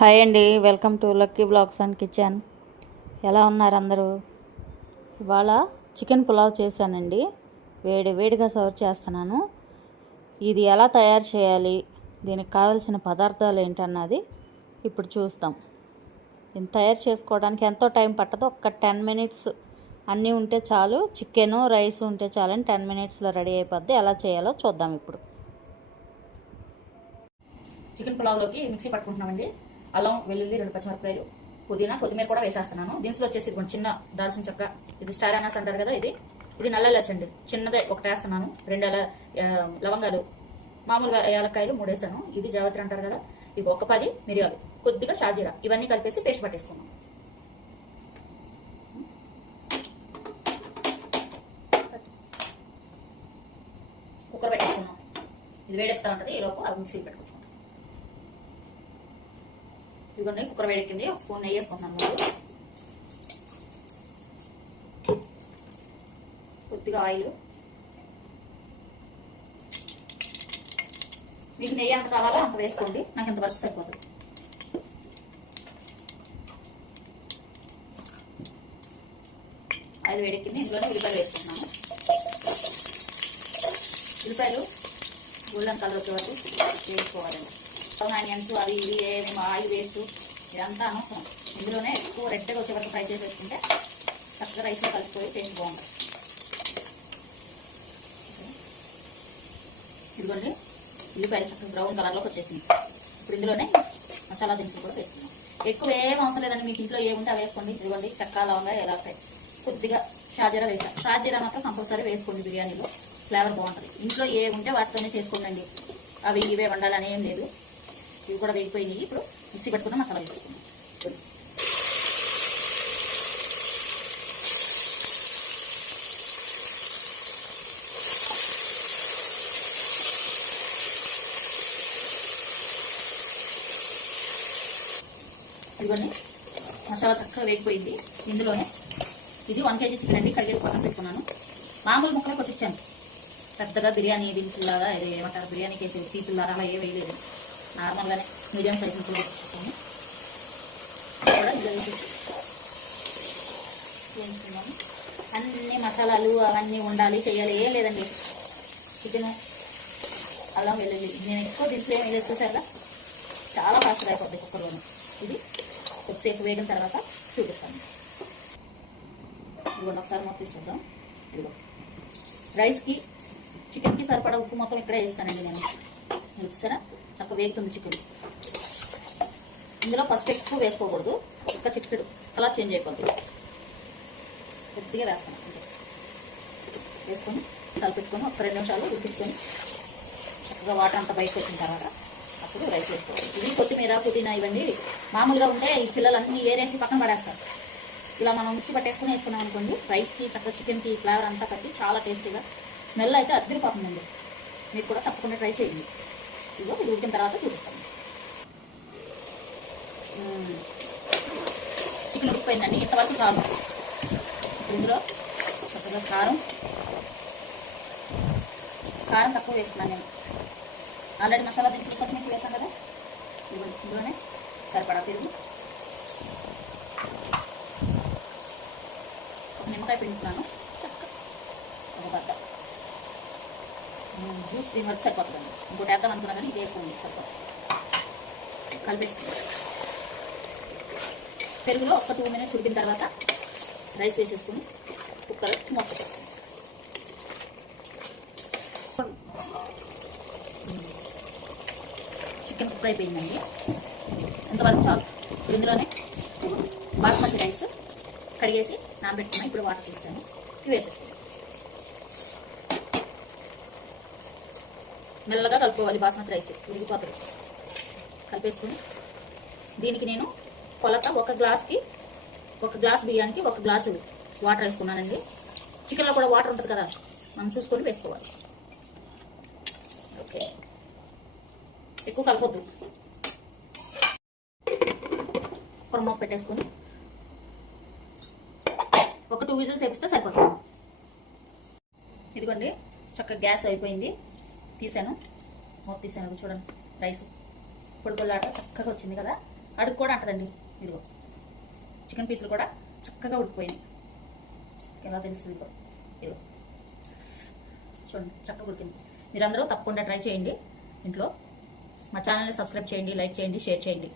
Hi అండి. Welcome to lucky blogs and kitchen. ఎలా ఉన్నారు అందరూ? ఇవాళ చికెన్ పులావ్ చేశానండి. వేడి వేడిగా సర్వ్ చేస్తున్నాను. ఇది ఎలా తయారు చేయాలి? దీనికి కావలసిన పదార్థాలు ఏంటన్నది ఇప్పుడు చూస్తాం. దీన్ని తయారు చేసుకోవడానికి ఎంతో టైం పట్టదు. ఒక్క టెన్ మినిట్స్ అన్నీ ఉంటే చాలు చికెను రైస్ ఉంటే చాలని టెన్ మినిట్స్లో రెడీ అయిపోద్ది. ఎలా చేయాలో చూద్దాం ఇప్పుడు. చికెన్ పులావ్లోకి మిక్సీ పట్టుకుంటున్నామండి. అల్లం వెల్లుల్లి రెండు పచ్చిమిరపకాయలు. పుదీనా కొత్తిమీర కూడా వేసేస్తున్నాను. దీంట్లో వచ్చేసి కొంచెం చిన్న దాల్చిన చెక్క. ఇది స్టార్ అనాస్ అంటారు కదా ఇది. ఇది నల్ల ఇలాచి చిన్నదే ఒకటి వేస్తున్నాను. రెండు లవంగాలు. మామూలుగా యాలక్కాయలు మూడేసాను ఇది జావత్రి అంటారు కదా. ఇవి ఒక పది మిరియాలు. కొద్దిగా షాజీరా. ఇవన్నీ కలిపేసి పేస్ట్ పట్టేసుకున్నాం కుక్కర్ పెట్టేసుకున్నాం ఇది వేడెక్కుతా ఉంటుంది. ఈ లోపు అవి మిక్సీ పెట్టుకుంటాం ఇదిగోండి కుక్కర్ వేడెక్కింది ఒక స్పూన్ నెయ్యి వేసుకుంటున్నాను ముందు. కొద్దిగా ఆయిల్. మీకు నెయ్యి ఎంత కావాలో అంత వేసుకోండి నాకు ఇంతవరకు సరిపోతుంది ఆయిల్ వేడెక్కింది ఇందులోనే ఉల్లిపాయలు వేసుకుంటున్నాను ఉల్లిపాయలు గోల్డెన్ కలర్ వచ్చే వరకు వేసుకోవాలండి ఆనియన్స్ అవి ఇవి ఏమి ఆయిల్ వేస్ట్. ఇదంతా అనవసరం. ఇందులోనే ఎక్కువ రెడ్గా వచ్చే వరకు ఫ్రై చేసేసుకుంటే చక్కగా రైస్లో కలిసిపోయి టేస్ట్ బాగుంటుంది. ఇదిగోండి ఉల్లిపాయలు చక్కగా బ్రౌన్ కలర్లోకి వచ్చేసింది. ఇప్పుడు ఇందులోనే మసాలా దినుసులు కూడా వేసుకున్నాం ఎక్కువ ఏం అవసరం లేదండి మీకు ఇంట్లో ఏముంటే అవి వేసుకోండి. ఇదిగోండి చక్కా లవంగా ఎలా వస్తాయి కొద్దిగా షాజీరా వేసాం. షాజీరా మాత్రం కంపల్సరీ వేసుకోండి బిర్యానీలో. ఫ్లేవర్ బాగుంటుంది. ఇంట్లో ఏ ఉంటే వాటితోనే చేసుకోండి. అవి ఇవే వండాలని ఏం లేదు. ఇవి కూడా వేగిపోయినాయి. ఇప్పుడు మిక్సీ పెట్టుకున్న మసాలా వేసుకుందాం ఇదిగోండి మసాలా చక్కగా వేగిపోయింది. ఇందులోనే ఇది వన్ కేజీ చికెన్ అండి కడిగేసి పక్కన పెట్టుకున్నాను. మామూలు ముక్కలు కొట్టించాను పెద్దగా బిర్యానీ దినుసులాగా ఏమంటారు బిర్యానీ కేసి పీసులాగా అలా ఏ వేయలేదు. నార్మల్గానే మీడియం సైజ్ ముక్కలు కొట్టించాను కూడా అన్ని మసాలాలు అవన్నీ ఉండాలి చేయాలి ఏం లేదండి. చికెన్ అల్లం వెల్లుల్లి. నేను ఎక్కువ దినుసులు ఏమి వేయలేదు చూసారా? చాలా ఫాస్ట్గా అయిపోద్ది కుక్కర్లోనే ఇది కొద్దిసేపు వేగిన తర్వాత చూపిస్తాను. ఇదిగోండి ఒకసారి మొత్తం చూద్దాం. ఇదిగో. రైస్కి చికెన్కి సరిపడా ఉప్పు మొత్తం ఇక్కడే వేస్తానండి నేను. మీరు చూసారా? చక్కగా వేగుతుంది చికెన్ ఇందులో పసుపు ఎక్కువ వేసుకోకూడదు. ఒక్క చికెన్ కలర్ చేంజ్ అయిపోద్ది. కొద్దిగా వేస్తాను. వేసుకొని కలిపెట్టుకొని ఒక రెండు నిమిషాలు ఉడిపించుకొని చక్కగా వాటర్ అంతా బయటకు వచ్చిన తర్వాత అప్పుడు రైస్ వేసుకోవాలి. ఇది కొత్తిమీర పుదీనా ఇవన్నీ మామూలుగా ఉంటే ఈ పిల్లలన్నీ ఏరేసి పక్కన పడేస్తారు. ఇలా మనం మిక్సీ పట్టేసుకుని వేసుకున్నాం అనుకోండి రైస్కి చక్కగా చికెన్కి ఫ్లేవర్ అంతా కట్టి చాలా టేస్టీగా స్మెల్ అయితే అద్దరిపోతుందండి. మీరు కూడా తప్పకుండా ట్రై చేయండి. ఉడికిన తర్వాత చూపిస్తాను చికెన్ ఉడికిపోయిందండి. ఇంతవరకు చాలు ఇందులో చక్కగా కారం. కారం తక్కువ వేస్తున్నాను నేను. ఆల్రెడీ మసాలా దినుసులు పచ్చిమిర్చి వేసాం కదా. ఇందులోనే సరిపడా పెరుగు. ఒక నిమ్మకాయ పిండుతున్నాను చక్క ఒక బద్ద మ్మ్, దీని వరకు సరిపోతుందండి ఇంకోటి వేద్దాం అనుకున్నా కానీ ఇదే ఎక్కువ ఉంది సరిపోతుంది. కలిపేసుకుంటాం పెరుగులో ఒక టూ మినిట్స్ ఉడికిన తర్వాత రైస్ వేసేసుకుని కుక్కర్ మూత చికెన్ కుక్ అయిపోయిందండి. ఎంతవరకు చాలు? ఇప్పుడు ఇందులోనే బాస్మతి రైస్ కడిగేసి నానబెట్టుకున్నాను ఇప్పుడు వాటర్ తీస్తాను. ఇవి వేసేస్తాను మెల్లగా కలుపుకోవాలి బాస్మతి రైస్. ఉడికిపోతుంది. కలిపేసుకుని దీనికి నేను కొలత ఒక గ్లాస్కి ఒక గ్లాస్ బియ్యానికి ఒక గ్లాసు వాటర్ వేసుకున్నానండి. చికెన్లో కూడా వాటర్ ఉంటుంది కదా మనం చూసుకొని వేసుకోవాలి. ఓకే. ఎక్కువ కలపొద్దు. ఒక పెట్టేసుకొని ఒక టూ విజిల్స్ వేపిస్తే సరిపోతుంది. ఇదిగోండి చక్కగా గ్యాస్ అయిపోయింది. తీసాను. మూత తీసాను. చూడండి రైస్ పొడిపొల్లాట చక్కగా వచ్చింది కదా. అడుగు కూడా అంటదండి. ఇదిగో చికెన్ పీసులు కూడా చక్కగా ఉడికిపోయినాయి. ఎలా తెలుస్తుంది ఇదిగో? ఇదిగో చూడండి చక్కగా ఉడికింది. మీరందరూ తప్పకుండా ట్రై చేయండి. ఇంట్లో మా ఛానల్ని సబ్స్క్రైబ్ చేయండి లైక్ చేయండి షేర్ చేయండి.